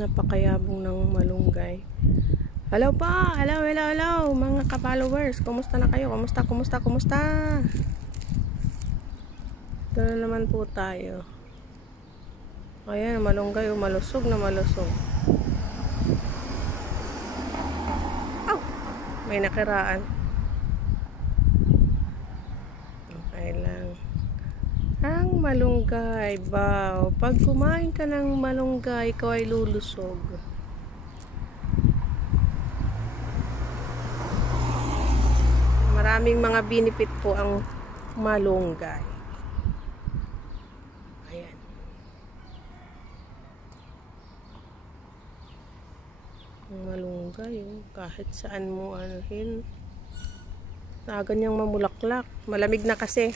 Napakayabong ng malunggay. Hello pa! Hello, hello, hello! Mga ka-followers, kumusta na kayo? Kumusta? Ito na naman po tayo. Ayan, malunggay, malusog na malusog. Oh! May nakiraan. Okay lang. Ang malunggay, wow. Pag kumain ka ng malunggay, ikaw ay lulusog. Maraming mga benefit po ang malunggay. Ayan. Ang malunggay, kahit saan mo anuhin. Ganyang mamulaklak. Malamig na kasi.